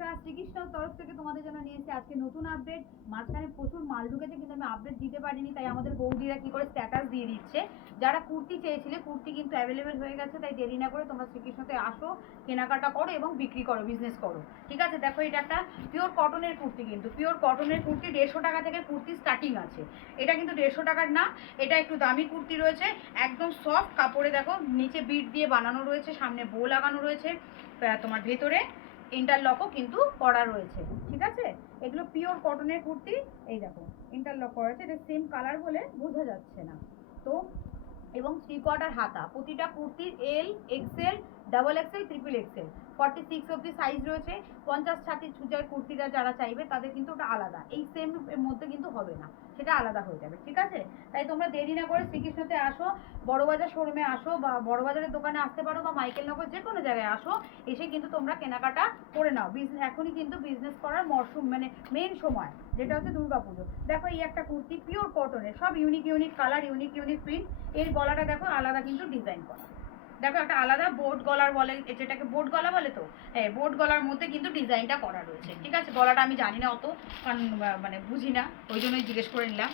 নমস্কার, শ্রীকৃষ্ণর তরফ থেকে তোমাদের জন্য নিয়ে এসেছি আজকে নতুন আপডেট। মাঝখানে প্রচুর মাল ঢুকেছে কিন্তু আমি আপডেট দিতে পারিনি, তাই আমাদের বৌদিরা কি করে স্ট্যাটাস দিয়ে দিচ্ছে। যারা কুর্তি চেয়েছিলে কুর্তি কিন্তু অ্যাভেলেবেল হয়ে গেছে, তাই দেরি না করে তোমরা শ্রীকৃষ্ণতে আসো, কেনাকাটা করো এবং বিক্রি করো, বিজনেস করো। ঠিক আছে, দেখো এটা একটা পিওর কটনের কুর্তি, কিন্তু পিওর কটনের কুর্তি 150 টাকা থেকে কুর্তি স্টার্টিং আছে। এটা কিন্তু 150 টাকার না, এটা একটু দামি কুর্তি রয়েছে, একদম সফট কাপড়ে। দেখো নিচে বিট দিয়ে বানানো রয়েছে, সামনে বো লাগানো রয়েছে, তোমার ভেতরে ইন্টারলকও কিন্তু করা রয়েছে। ঠিক আছে, এগুলো পিওর কটনের কুর্তি। এই দেখো ইন্টারলক করা আছে, এটা সেম কালার বলে বোঝা যাচ্ছে না তো। এবং 3/4 হাতা, প্রতিটা কুর্তির L, XL, double XL, triple XL, 46 অব্দি সাইজ রয়েছে। 50-60 ছুঁচার কুর্তিটা যারা চাইবে তাদের কিন্তু ওটা আলাদা, এই সেম এর মধ্যে কিন্তু হবে না, সেটা আলাদা হয়ে যাবে। ঠিক আছে, তাই তোমরা দেরি না করে শ্রীকৃষ্ণতে আসো, বড়বাজার শোরুমে আসো, বা বড়বাজারের দোকানে আসতে পারো, বা মাইকেলনগর যে কোনো জায়গায় আসো, এসে কিন্তু তোমরা কেনাকাটা করে নাও। এখনই কিন্তু বিজনেস করার মরশুম, মানে মেন সময়, যেটা হচ্ছে দুর্গাপুজো। দেখো এই একটা কুর্তি পিওর কটনের, সব unique unique colour, unique unique print. এর গলাটা দেখো আলাদা কিন্তু ডিজাইন করা, দেখো একটা আলাদা বোট গলার বলে, যেটাকে বোট গলা বলে, তো হ্যাঁ বোট গলার মধ্যে কিন্তু ডিজাইনটা করা রয়েছে। ঠিক আছে, গলাটা আমি জানি না অত, কারণ মানে বুঝি না, ওই জন্যই জিজ্ঞেস করে নিলাম।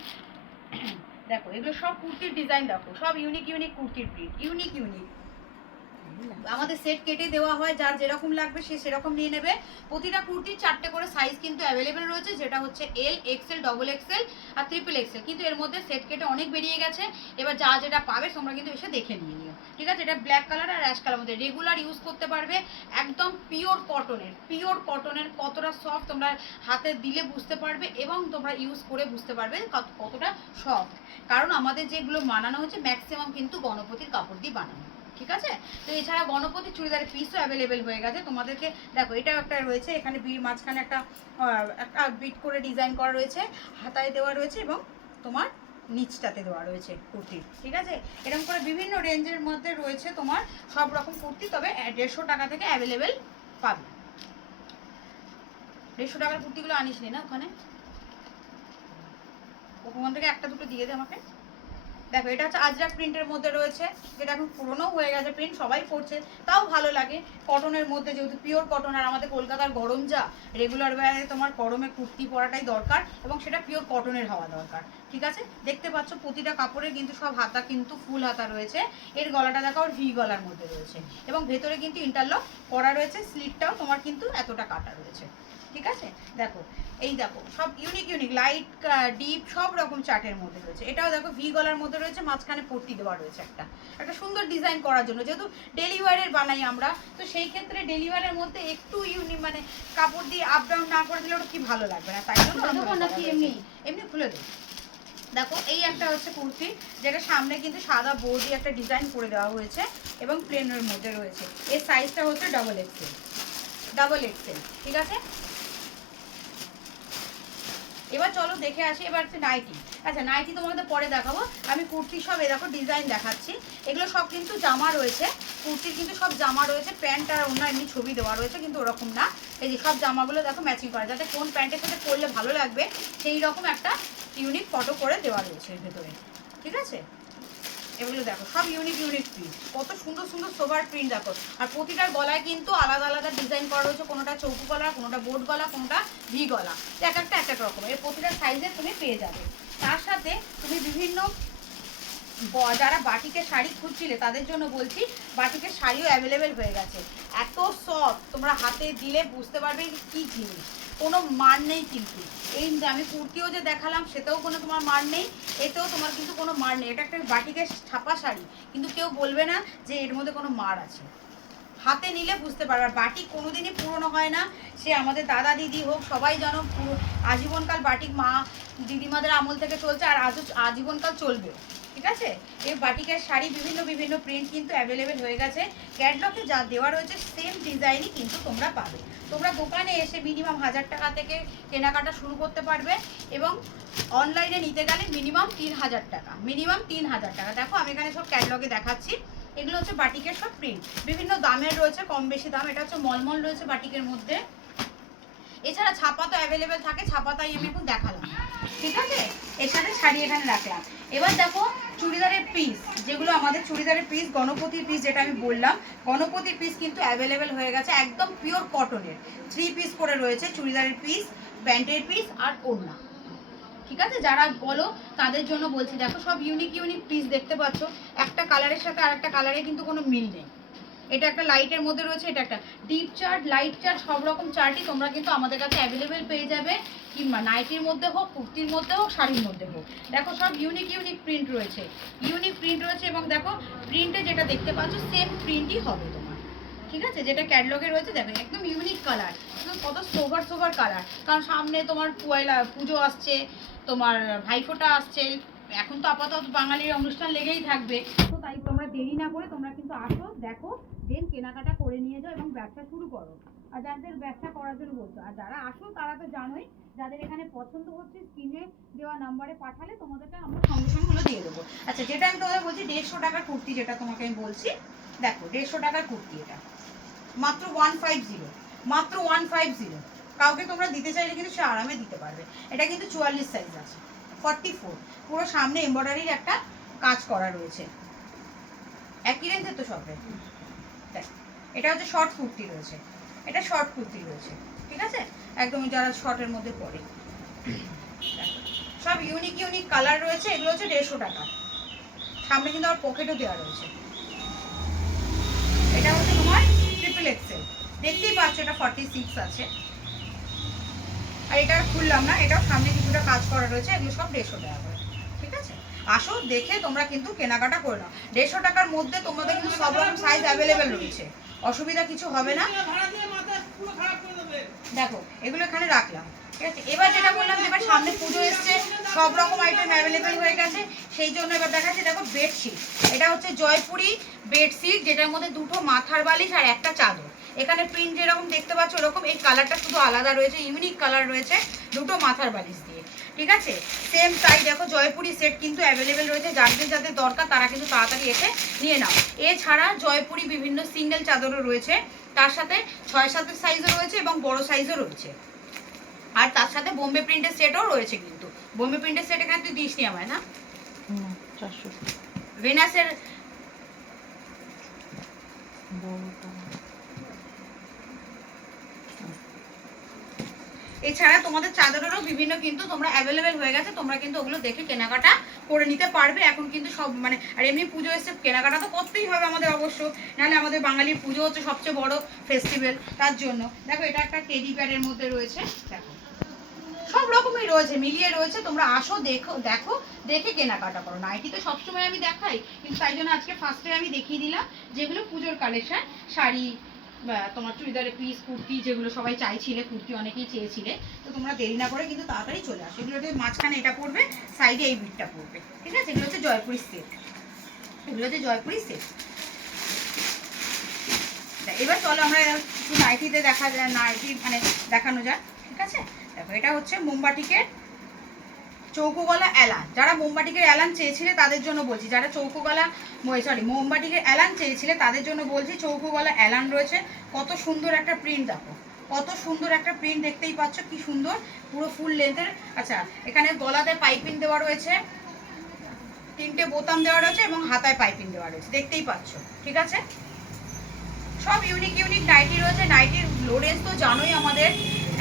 দেখো এগুলো সব কুর্তির ডিজাইন, দেখো সব ইউনিক ইউনিক কুর্তির প্রিন্ট, ইউনিক ইউনিক। আমাদের সেট কেটে দেওয়া হয়, যার যেরকম লাগবে সে সেরকম নিয়ে নেবে। প্রতিটা কুর্তির 4টে করে সাইজ কিন্তু অ্যাভেলেবেল রয়েছে, যেটা হচ্ছে এল, এক্সেল, ডবল এক্সেল আর ট্রিপল এক্সেল। কিন্তু এর মধ্যে সেট কেটে অনেক বেরিয়ে গেছে, এবার যা যেটা পাবে তোমরা কিন্তু এসে দেখে নিয়ে নিও। ঠিক আছে, এটা ব্ল্যাক কালার আর অ্যাশ কালার মধ্যে রেগুলার ইউজ করতে পারবে, একদম পিওর কটনের। পিওর কটনের কতটা সফট তোমরা হাতে দিলে বুঝতে পারবে, এবং তোমরা ইউজ করে বুঝতে পারবে কতটা সফট, কারণ আমাদের যেগুলো বানানো হচ্ছে ম্যাক্সিমাম কিন্তু গণপতির কাপড় দিয়ে বানানো। ঠিক আছে, তো এছাড়া গণপতি চুড়িদারের পিসও অ্যাভেলেবেল হয়ে গেছে তোমাদেরকে। দেখো এটাও একটা রয়েছে, এখানে মাঝখানে একটা বিট করে ডিজাইন করা রয়েছে, হাতায় দেওয়া রয়েছে এবং তোমার নিচটাতে দেওয়া রয়েছে কুর্তি। ঠিক আছে, এরকম করে বিভিন্ন রেঞ্জের মধ্যে রয়েছে তোমার সব রকম কুর্তি, তবে 150 টাকা থেকে অ্যাভেলেবেল পাবে। 150 টাকার কুর্তিগুলো আনিস নি না ওখানে, ওখান থেকে একটা দুটো দিয়ে দে আমাকে। দেখো এটা হচ্ছে আজরাক প্রিন্টের মধ্যে রয়েছে, যেটা এখন পুরোনো হয়ে গেছে, প্রিন্ট সবাই পরছে, তাও ভালো লাগে কটনের মধ্যে, যেহেতু পিওর কটন। আর আমাদের কলকাতার গরম যা, রেগুলার ওয়্যারে তোমার গরমে কুর্তি পরাটাই দরকার, এবং সেটা পিওর কটনের হওয়া দরকার। ঠিক আছে, দেখতে পাচ্ছ প্রতিটা কাপড়ে কিন্তু সব হাতা কিন্তু ফুল হাতা রয়েছে। এর গলাটা দেখো ভি গলার মধ্যে রয়েছে, এবং ভেতরে কিন্তু ইন্টারলক করা রয়েছে, স্লিটটাও তোমার কিন্তু এতটা কাটা রয়েছে। ঠিক আছে, দেখো এই দেখো সব ইউনিক ইউনিক লাইট ডিপ সব রকম চার্টের মধ্যে রয়েছে। এটাও দেখো ভি গলার মধ্যে রয়েছে, মাঝখানে পট্টি দেওয়া রয়েছে একটা একটা সুন্দর ডিজাইন করার জন্য, যেহেতু ডেলিভারের বানাই আমরা, তো সেই ক্ষেত্রে ডেলিভারের মধ্যে একটু ইউনিক, মানে কাপড় দিয়ে আপ ডাউন না করে দিলে ওটা কি ভালো লাগবে না, তাই জন্য নাকি এমনি এমনি খুলে দেবো। দেখো এই একটা হচ্ছে কুর্তি, যেটা সামনে কিন্তু সাদা বো দিয়ে একটা ডিজাইন করে দেওয়া হয়েছে, এবং প্লেনের মধ্যে রয়েছে। এর সাইজটা হচ্ছে ডাবল এক্সেল, ডাবল এক্সেল। ঠিক আছে, এবার চলো দেখে আসি। এবার হচ্ছে নাইটি। আচ্ছা নাইটি তোমাদের পরে দেখাবো, আমি কুর্তি সব এ দেখো ডিজাইন দেখাচ্ছি। এগুলো সব কিন্তু জামা রয়েছে, কুর্তির কিন্তু সব জামা রয়েছে, প্যান্ট আর অন্য এমনি ছবি দেওয়া রয়েছে, কিন্তু ওরকম না। এই যে সব জামাগুলো দেখো ম্যাচিং করা, যাতে কোন প্যান্টের সাথে পরলে ভালো লাগবে সেই রকম একটা ইউনিক ফটো করে দেওয়া রয়েছে এর ভেতরে। ঠিক আছে, এগুলো দেখো সব ইউনিক ইউনিক প্রিন্ট, কত সুন্দর সুন্দর সোভার প্রিন্ট দেখো। আর প্রতিটার গলায় কিন্তু আলাদা আলাদা ডিজাইন করা রয়েছে, কোনোটা চৌকো গলা, কোনোটা বোট গলা, কোনোটা ভি গলা, এক একটা এক এক রকম। এই প্রতিটা সাইজে তুমি পেয়ে যাবে। তার সাথে তুমি বিভিন্ন, যারা বাটিকের শাড়ি খুঁজছিলে তাদের জন্য বলছি, বাটিকের শাড়িও অ্যাভেলেবেল হয়ে গেছে। এত সফট, তোমরা হাতে দিলে বুঝতে পারবে কি জিনিস, কোনো মার নেই কিন্তু। এই আমি কুর্তিও যে দেখালাম সেটাও কোনো তোমার মার নেই, এতেও তোমার কিন্তু কোনো মার নেই। এটা একটা বাটিকের ছাপা শাড়ি, কিন্তু কেউ বলবে না যে এর মধ্যে কোনো মার আছে, হাতে নিলে বুঝতে পারবে। আর বাটিক কোনোদিনই পুরনো হয় না, সে আমাদের দাদা দিদি হোক সবাই যেন পুরো আজীবনকাল বাটিক মা দিদিমাদের আমল থেকে চলছে, আর আজও আজীবনকাল চলবে। ঠিক আছে, এই বাটিকের শাড়ি বিভিন্ন বিভিন্ন প্রিন্ট কিন্তু অ্যাভেলেবেল হয়ে গেছে। ক্যাটলগে যা দেওয়া রয়েছে সেম ডিজাইনই কিন্তু তোমরা পাবে। তোমরা দোকানে এসে মিনিমাম 1000 টাকা থেকে কেনাকাটা শুরু করতে পারবে, এবং অনলাইনে নিতে গেলে মিনিমাম 3000 টাকা, মিনিমাম 3000 টাকা। দেখো আমি এখানে সব ক্যাটলগে দেখাচ্ছি, এগুলো হচ্ছে বাটিকের সব প্রিন্ট, বিভিন্ন দামের রয়েছে, কম বেশি দাম। এটা হচ্ছে মলমল রয়েছে বাটিকের মধ্যে। এছাড়া ছাপা তো অ্যাভেলেবেল থাকে, ছাপাতাই আমি এখন দেখালাম। ঠিক আছে, এর সাথে শাড়ি এখানে রাখলাম। এবার দেখো চুড়িদারের পিস, যেগুলো আমাদের চুড়িদারের পিস, গণপতির পিস যেটা আমি বললাম, গণপতির পিস কিন্তু অ্যাভেলেবেল হয়ে গেছে, একদম পিওর কটনের 3 পিস করে রয়েছে চুড়িদারের পিস, প্যান্টের পিস আর ওড়না। ঠিক আছে, যারা বলো তাদের জন্য বলছি, দেখো সব ইউনিক ইউনিক পিস দেখতে পাচ্ছ, একটা কালারের সাথে আর একটা কালারে কিন্তু কোনো মিল নেই। এটা একটা লাইটের মধ্যে রয়েছে, এটা একটা ডিপ চার্ট, লাইট চার্ট, সব রকম চার্টই তোমরা কিন্তু আমাদের কাছে অ্যাভেলেবেল পেয়ে যাবে, কিংবা নাইটির মধ্যে হোক, কুর্তির মধ্যে হোক, শাড়ির মধ্যে হোক। দেখো সব ইউনিক ইউনিক প্রিন্ট রয়েছে, ইউনিক প্রিন্ট রয়েছে, এবং দেখো প্রিন্টে যেটা দেখতে পাচ্ছ সেম প্রিন্টই হবে তোমার। ঠিক আছে, যেটা ক্যাটলগে রয়েছে, দেখো একদম ইউনিক কালার, কত সোভার সোভার কালার, কারণ সামনে তোমার পুজো আসছে, তোমার ভাইফোঁটা আসছে, এখন তো আপাতত বাঙালির অনুষ্ঠান লেগেই থাকবে, তো তাই তোমরা দেরি না করে তোমরা কিন্তু আসো, দেখো, দেন কেনাকাটা করে নিয়ে যাও এবং ব্যবসা শুরু করো। আর যাদের ব্যবসা করার জন্য বলছো, আর যারা আসো তারা তো জানোই, যাদের এখানে পছন্দ হচ্ছে স্ক্রিনে দেওয়া নাম্বারে পাঠালে তোমাদেরকে আমরা সঙ্গে সঙ্গে হলো দিয়ে দেবো। আচ্ছা, যেটা আমি তোমাদের বলছি 150 টাকার কুর্তি, যেটা তোমাকে আমি বলছি, দেখো 150 টাকার কুর্তি, এটা মাত্র 150, মাত্র 150। কাউকে তোমরা দিতে চাইলে কিন্তু সে আরামে দিতে পারবে। এটা কিন্তু 44 সাইজ আছে, 44, পুরো সামনে এমব্রয়ডারির একটা কাজ করা রয়েছে, একই রেঞ্জের তো সব। দেখ, এটা হচ্ছে শর্ট কুর্তি রয়েছে, এটা শর্ট কুর্তি রয়েছে, ঠিক আছে, একদম যারা শর্টের মধ্যে পরে, সব ইউনিক ইউনিক কালার রয়েছে, এগুলো হচ্ছে 150 টাকা। সামনে কিন্তু আমার পকেটও দেওয়া রয়েছে। এটা হচ্ছে তোমার ট্রিপল এক্সেল, দেখতেই পাচ্ছ এটা 46 আছে, আর এটা খুললাম না, এটাও সামনে কিছুটা কাজ করা রয়েছে, এগুলো সব 150 টাকা করে। ঠিক আছে, আসো দেখে তোমরা কিন্তু কেনাকাটা করে নাও। 150 টাকার মধ্যে তোমাদের কিন্তু সব রকম সাইজ অ্যাভেলেবেল রয়েছে, অসুবিধা কিছু হবে না। দেখো এগুলো এখানে রাখলাম, ঠিক আছে। এবার যেটা বললাম, এবার সামনে পুজো এসছে, সব রকম আইটেম অ্যাভেলেবেল হয়ে গেছে, সেই জন্য এবার দেখাচ্ছি। দেখো বেডশিট, এটা হচ্ছে জয়পুরি বেডশিট, যেটার মধ্যে দুটো মাথার বালিশ আর একটা চাদর। এখানে প্রিন্ট যেরকম দেখতে পাচ্ছ ওরকম, এই কালারটা শুধু আলাদা রয়েছে, ইউনিক কালার রয়েছে, দুটো মাথার বালিশ দিয়ে। ঠিক আছে, সেম তাই দেখো জয়পুরি সেট কিন্তু অ্যাভেলেবেল রয়েছে, যাদের যাদের দরকার তারা কিন্তু তাড়াতাড়ি এসে নিয়ে নাও। এছাড়া জয়পুরি বিভিন্ন সিঙ্গেল চাদরও রয়েছে, তার সাথে 6-7 সাইজও রয়েছে এবং বড় সাইজও রয়েছে, আর তার সাথে বোম্বে প্রিন্টের সেটও রয়েছে। কিন্তু বোম্বে প্রিন্টের সেট এখানে তুই দিসনি আমায়, না 400 ভেনাসের এছাড়া তোমাদের চাদরেরও বিভিন্ন কিন্তু তোমরা অ্যাভেলেবেল হয়ে গেছে, তোমরা কিন্তু ওগুলো দেখে কেনাকাটা করে নিতে পারবে। এখন কিন্তু সব মানে, আর এমনি পুজো এসে কেনাকাটা তো করতেই হবে আমাদের অবশ্য, নাহলে আমাদের বাঙালির পুজো হচ্ছে সবচেয়ে বড় ফেস্টিভ্যাল, তার জন্য। দেখো এটা একটা টেডি প্যাডের মধ্যে রয়েছে, দেখো সব রকমই রয়েছে, মিলিয়ে রয়েছে, তোমরা আসো দেখো, দেখো দেখে কেনাকাটা করো। নাইটি তো সবসময় আমি দেখাই, কিন্তু তাই জন্য আজকে ফার্স্টে আমি দেখিয়ে দিলাম যেগুলো পুজোর কালেকশন, শাড়ি, তোমার চুড়িদারের পিস, কুর্তি, যেগুলো সবাই চাইছিলে, কুর্তি অনেকেই চেয়েছিলে, তো তোমরা দেরি না করে কিন্তু তাড়াতাড়ি চলে আসো। এগুলো মাঝখানে এটা পড়বে, সাইডে এই বিটটা পড়বে, ঠিক আছে। এগুলো হচ্ছে জয়পুরি সেট, এগুলো হচ্ছে জয়পুরি সেট। এবার চলো আমরা একটু নাইটিতে দেখা যায়, নাইটি মানে দেখানো যায়, ঠিক আছে। দেখো এটা হচ্ছে মোমবাটিকের চৌকো গলা অ্যালান, যারা মোমবাটিকের অ্যালান চেয়েছিলে তাদের জন্য বলছি, যারা চৌকো গলা মোমবাটিকের অ্যালান চেয়েছিলে তাদের জন্য বলছি, চৌকো গলা অ্যালান রয়েছে। কত সুন্দর একটা প্রিন্ট, দেখো কত সুন্দর একটা প্রিন্ট, দেখতেই পাচ্ছ কি সুন্দর, পুরো ফুল লেন্থের। আচ্ছা, এখানে গলাতে পাইপিং দেওয়া রয়েছে, 3টে বোতাম দেওয়া রয়েছে এবং হাতায় পাইপিং দেওয়া রয়েছে, দেখতেই পাচ্ছ, ঠিক আছে। সব ইউনিক ইউনিক নাইটি রয়েছে। নাইটির লো রেঞ্জ তো জানোই আমাদের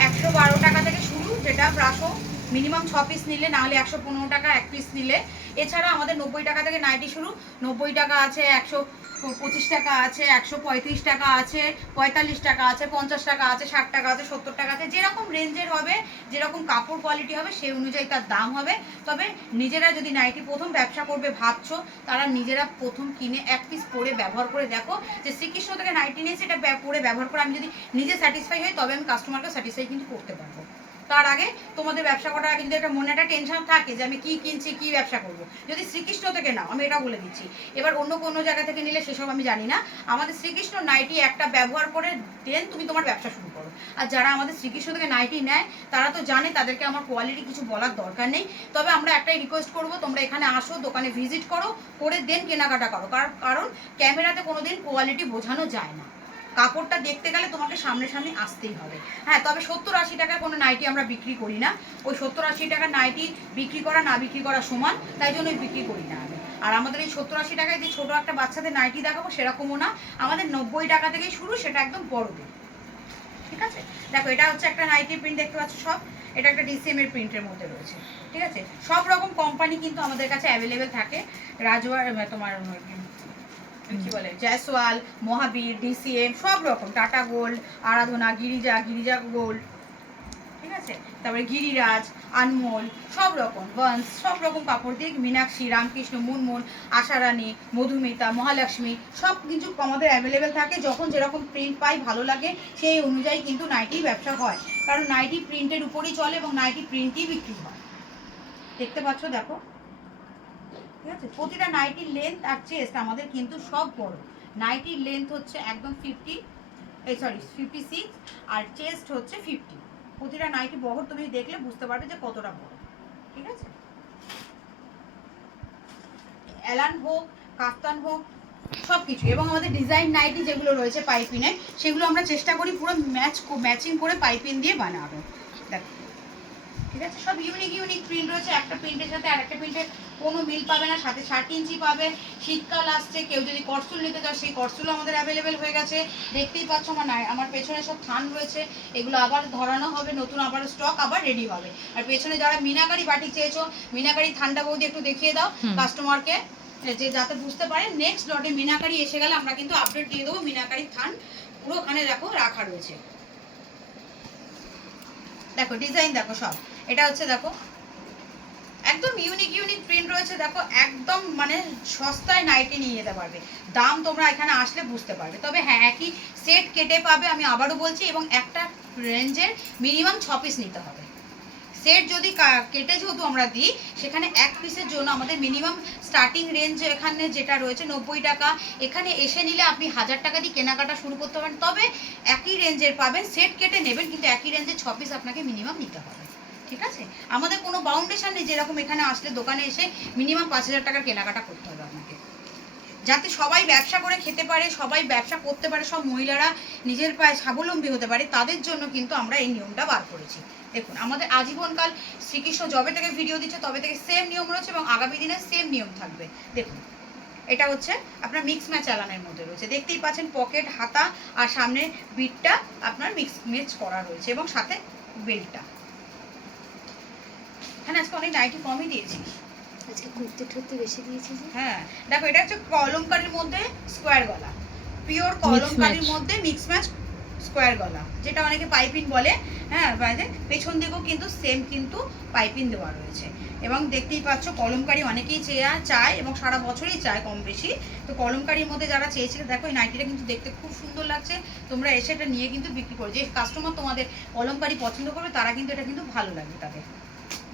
112 টাকা থেকে শুরু, যেটা রাখো মিনিমাম 6 পিস নিলে, না হলে 115 টাকা 1 পিস নিলে। এছাড়া আমাদের 90 টাকা থেকে নাইটি শুরু, 90 টাকা আছে, 125 টাকা আছে, 135 টাকা আছে, 45 টাকা আছে, 50 টাকা আছে, 60 টাকা আছে, 70 টাকা আছে, যেরকম রেঞ্জের হবে, যেরকম কাপড় কোয়ালিটি হবে সেই অনুযায়ী তার দাম হবে। তবে নিজেরা যদি নাইটি প্রথম ব্যবসা করবে ভাবছো, তারা নিজেরা প্রথম কিনে 1 পিস পরে ব্যবহার করে দেখো, যে শ্রীকৃষ্ণ থেকে নাইটি নিয়েছে, এটা পরে ব্যবহার করে আমি যদি নিজে স্যাটিসফাই হই, তবে আমি কাস্টমারকে স্যাটিসফাই কিন্তু করতে পারবো। তার আগে তোমাদের ব্যবসা করার আগে যদি একটা মনে একটা টেনশন থাকে যে আমি কি কিনছি, কি ব্যবসা করব, যদি শ্রীকৃষ্ণ থেকে নাও, আমি এটা বলে দিচ্ছি। এবার অন্য কোনো জায়গা থেকে নিলে সেসব আমি জানি না, আমাদের শ্রীকৃষ্ণ নাইটি একটা ব্যবহার করে দেন তুমি তোমার ব্যবসা শুরু করো। আর যারা আমাদের শ্রীকৃষ্ণ থেকে নাইটি নেয় তারা তো জানে, তাদেরকে আমার কোয়ালিটি কিছু বলার দরকার নেই। তবে আমরা একটাই রিকোয়েস্ট করব, তোমরা এখানে আসো, দোকানে ভিজিট করো, করে দেন কেনাকাটা করো, কারণ ক্যামেরাতে কোনোদিন কোয়ালিটি বোঝানো যায় না। কাপড়টা দেখতে গেলে তোমাকে সামনে সামনে আসতেই হবে। হ্যাঁ, তবে 70-80 টাকার কোনো নাইটি আমরা বিক্রি করি না। ওই 70-80 টাকার নাইটি বিক্রি করা না বিক্রি করা সমান, তাই জন্যই বিক্রি করি না আমি। আর আমাদের এই 70-80 টাকায় যে ছোটো একটা বাচ্চাদের নাইটি দেখাবো সেরকমও না, আমাদের 90 টাকা থেকেই শুরু, সেটা একদম বড়দের। ঠিক আছে, দেখো এটা হচ্ছে একটা নাইটি প্রিন্ট দেখতে পাচ্ছ সব, এটা একটা ডিসিএম এর প্রিন্টের মধ্যে রয়েছে। ঠিক আছে, সব রকম কোম্পানি কিন্তু আমাদের কাছে অ্যাভেলেবেল থাকে। রাজওয়ার তোমার কি বলে জয়সওয়াল, মহাবীর, ডিসিএম, সব রকম, টাটা গোল্ড, আরাধনা, গিরিজা গোল্ড, ঠিক আছে, তারপরে গিরিরাজ, আনমোল, সব রকম বন্স, সব রকম কাপড় দিয়ে মীনাক্ষী, রামকৃষ্ণ, মুনমুন, আশারানী, মধুমিতা, মহালক্ষ্মী, সব কিছু আমাদের অ্যাভেলেবেল থাকে। যখন যেরকম প্রিন্ট পাই ভালো লাগে সেই অনুযায়ী কিন্তু নাইটি ব্যবসা হয়, কারণ নাইটি প্রিন্টের উপরই চলে এবং নাইটি প্রিন্টই বিক্রি হয়। দেখতে পাচ্ছ, দেখো, ঠিক আছে, প্রতিটা নাইটির লেন্থ আর চেস্ট আমাদের কিন্তু সব বড়। নাইটির লেন্থ হচ্ছে একদম 56 আর চেস্ট হচ্ছে 50। প্রতিটা নাইটি বহর তুমি দেখলে বুঝতে পারবে যে কতটা বড়। ঠিক আছে, অ্যালান হোক, কাফতান হোক, সব কিছু। এবং আমাদের ডিজাইন নাইটি যেগুলো রয়েছে পাইপিনে, সেগুলো আমরা চেষ্টা করি পুরো ম্যাচিং করে পাইপিন দিয়ে বানাবো। দেখো, ঠিক আছে, সব ইউনিক প্রিন্ট রয়েছে। একটা প্রিন্টের সাথে আর একটা প্রিন্টের কোনো মিল পাবে না। সাথে 60 ইঞ্চি পাবে। শীতকাল আসছে, কেউ যদি করসুল নিতে চায় সেই করসুলও আমাদের অ্যাভেলেবেল হয়ে গেছে। দেখতেই পাচ্ছ আমার পেছনে সব থান রয়েছে, এগুলো আবার ধরানো হবে, নতুন আবার স্টক আবার রেডি হবে। আর পেছনে যারা মিনাকারি বাটি চেয়েছো, মিনাকারি থানটা বৌদি একটু দেখিয়ে দাও কাস্টমারকে, যে যাতে বুঝতে পারে। নেক্সট লটে মিনাকারি এসে গেলে আমরা কিন্তু আপডেট দিয়ে দেবো। মিনাকারি থান পুরো ওখানে দেখো রাখা রয়েছে। দেখো ডিজাইন দেখো সব, এটা হচ্ছে দেখো একদম ইউনিক প্রিন্ট রয়েছে। দেখো একদম মানে সস্তায় নাইটি নিয়ে যেতে পারবে। দাম তোমরা এখানে আসলে বুঝতে পারবে। তবে হ্যাঁ, একই সেট কেটে পাবে, আমি আবারও বলছি, এবং একটা রেঞ্জের মিনিমাম 6 পিস নিতে হবে। সেট যদি কেটে যেহেতু আমরা দিই, সেখানে এক পিসের জন্য আমাদের মিনিমাম স্টার্টিং রেঞ্জ এখানে যেটা রয়েছে 90 টাকা। এখানে এসে নিলে আপনি 1000 টাকা দিয়ে কেনাকাটা শুরু করতে পারেন। তবে একই রেঞ্জের পাবেন, সেট কেটে নেবেন, কিন্তু একই রেঞ্জের 6 পিস আপনাকে মিনিমাম নিতে হবে। ঠিক আছে, আমাদের কোনো বাউন্ডেশন নেই, যেরকম এখানে আসলে দোকানে এসে মিনিমাম 5000 টাকার কেনাকাটা করতে হবে আপনাকে, যাতে সবাই ব্যবসা করে খেতে পারে, সবাই ব্যবসা করতে পারে, সব মহিলারা নিজের পায়ে স্বাবলম্বী হতে পারে। তাদের জন্য কিন্তু আমরা এই নিয়মটা বার করেছি। দেখুন, আমাদের আজীবনকাল শ্রীকৃষ্ণ যবে থেকে ভিডিও দিচ্ছে তবে থেকে সেম নিয়ম রয়েছে এবং আগামী দিনে সেম নিয়ম থাকবে। দেখুন, এটা হচ্ছে আপনার মিক্স ম্যাচ চালানের মধ্যে রয়েছে। দেখতেই পাচ্ছেন পকেট, হাতা আর সামনে বিটটা আপনার মিক্স ম্যাচ করা রয়েছে এবং সাথে বেল্টটা। হ্যাঁ, আজকে অনেক নাইটি কমই দিয়েছি, আজকে কুর্তি টুর্তি বেশি দিয়েছি। হ্যাঁ দেখো, এটা হচ্ছে কলমকারির মধ্যে স্কোয়ার গলা, পিওর কলমকারির মধ্যে মিক্স ম্যাচ স্কোয়ার গলা, যেটা অনেকে পাইপিং বলে। হ্যাঁ, পেছন দিকেও কিন্তু সেম কিন্তু পাইপিং দেওয়া রয়েছে। এবং দেখতেই পাচ্ছ কলমকারি অনেকেই চায় এবং সারা বছরই চায় কম বেশি। তো কলমকারির মধ্যে যারা চেয়েছিল, দেখো এই নাইটিটা কিন্তু দেখতে খুব সুন্দর লাগছে। তোমরা এসে এটা নিয়ে কিন্তু বিক্রি করো। যে কাস্টমার তোমাদের কলমকারি পছন্দ করবে তারা কিন্তু এটা কিন্তু ভালো লাগবে তাদের।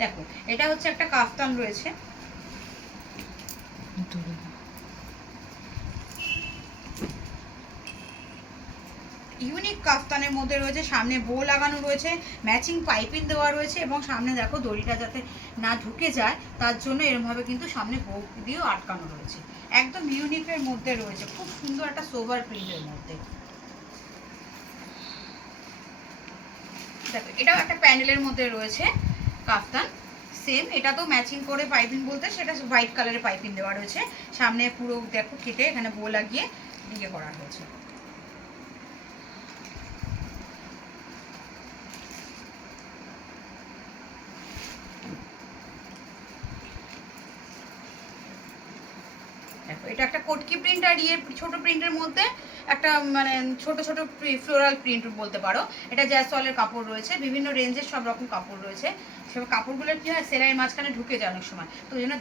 দেখো, এটা হচ্ছে একটা কাফতান রয়েছে, ইউনিক কাফতানের মধ্যে রয়েছে। সামনে বো লাগানো রয়েছে, ম্যাচিং পাইপিং দেওয়া রয়েছে এবং সামনে দেখো দড়িটা যাতে না ঢুকে যায় তার জন্য এরমভাবে কিন্তু সামনে বো দিয়েও আটকানো রয়েছে। একদম ইউনিকের মধ্যে রয়েছে, খুব সুন্দর একটা সোভার প্রিন্টের মধ্যে। দেখো, এটাও একটা প্যানেলের মধ্যে রয়েছে কাফতান, সেম। এটা তো ম্যাচিং করে পাইপিং বলতে সেটা হোয়াইট কালারের পাইপিং দেওয়া রয়েছে। সামনে পুরো দেখো কেটে এখানে বো লাগিয়ে দিকে করা হয়েছে। এটা একটা কটকি প্রিন্ট আর ছোট প্রিন্টের মধ্যে একটা মানে ছোট ফ্লোরাল প্রিন্ট বলতে পারো। এটা জ্যাসওয়ালের কাপড় রয়েছে, বিভিন্ন রেঞ্জের সব রকম কাপড় রয়েছে। সব কাপড়গুলোর কি হয়, সেলাইয়ের মাঝখানে ঢুকে যায় অনেক সময়, তো ওই জন্য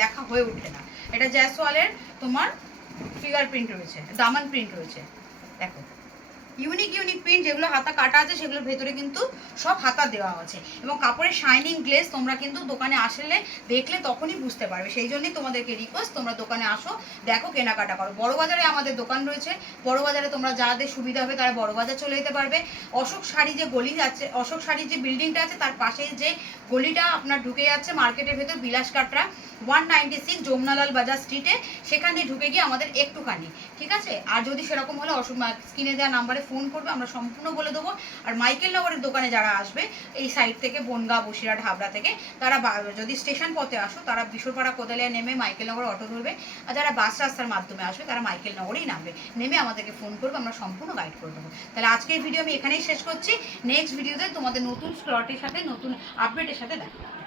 দেখা হয়ে ওঠে না। এটা জ্যাসওয়ালের তোমার ফিগার প্রিন্ট রয়েছে, দামান প্রিন্ট রয়েছে। দেখো ইউনিক ইউনিক প্রিন্ট, যেগুলো হাতা কাটা আছে সেগুলোর ভেতরে কিন্তু সব হাতা দেওয়া আছে, এবং কাপড়ের শাইনিং গ্লেজ তোমরা কিন্তু দোকানে আসলে দেখলে তখনই বুঝতে পারবে। সেই জন্যই তোমাদেরকে রিকোয়েস্ট, তোমরা দোকানে আসো, দেখো, কেনাকাটা করো। বড় বাজারে আমাদের দোকান রয়েছে, বড় বাজারে তোমরা যাদের সুবিধা হবে তারা বড় বাজার চলে যেতে পারবে। অশোক শাড়ি যে গলি আছে, অশোক শাড়ির যে বিল্ডিংটা আছে তার পাশে যে গলিটা আপনার ঢুকে যাচ্ছে মার্কেটের ভেতর, বিলাস কাটরা 196 যমুনালাল বাজার স্ট্রিটে, সেখান দিয়ে ঢুকে গিয়ে আমাদের একটুখানি, ঠিক আছে? আর যদি সেরকম হলে স্ক্রিনে দেওয়া নাম্বারে ফোন করবে, আমরা সম্পূর্ণ বলে দেবো। আর মাইকেল নগরের দোকানে যারা আসবে এই সাইড থেকে, বনগাঁ, বসিরহাট, হাবড়া থেকে, তারা যদি স্টেশন পথে আসো তারা বিশ্বপাড়া কোদালিয়া নেমে মাইকেল নগর অটো ধরবে, আর যারা বাস রাস্তার মাধ্যমে আসবে তারা মাইকেল নগরেই নামবে, নেমে আমাদেরকে ফোন করবে, আমরা সম্পূর্ণ গাইড করে দেবো। তাহলে আজকের ভিডিও আমি এখানেই শেষ করছি। নেক্সট ভিডিওতে তোমাদের নতুন স্লটের সাথে, নতুন আপডেটের সাথে দেখা।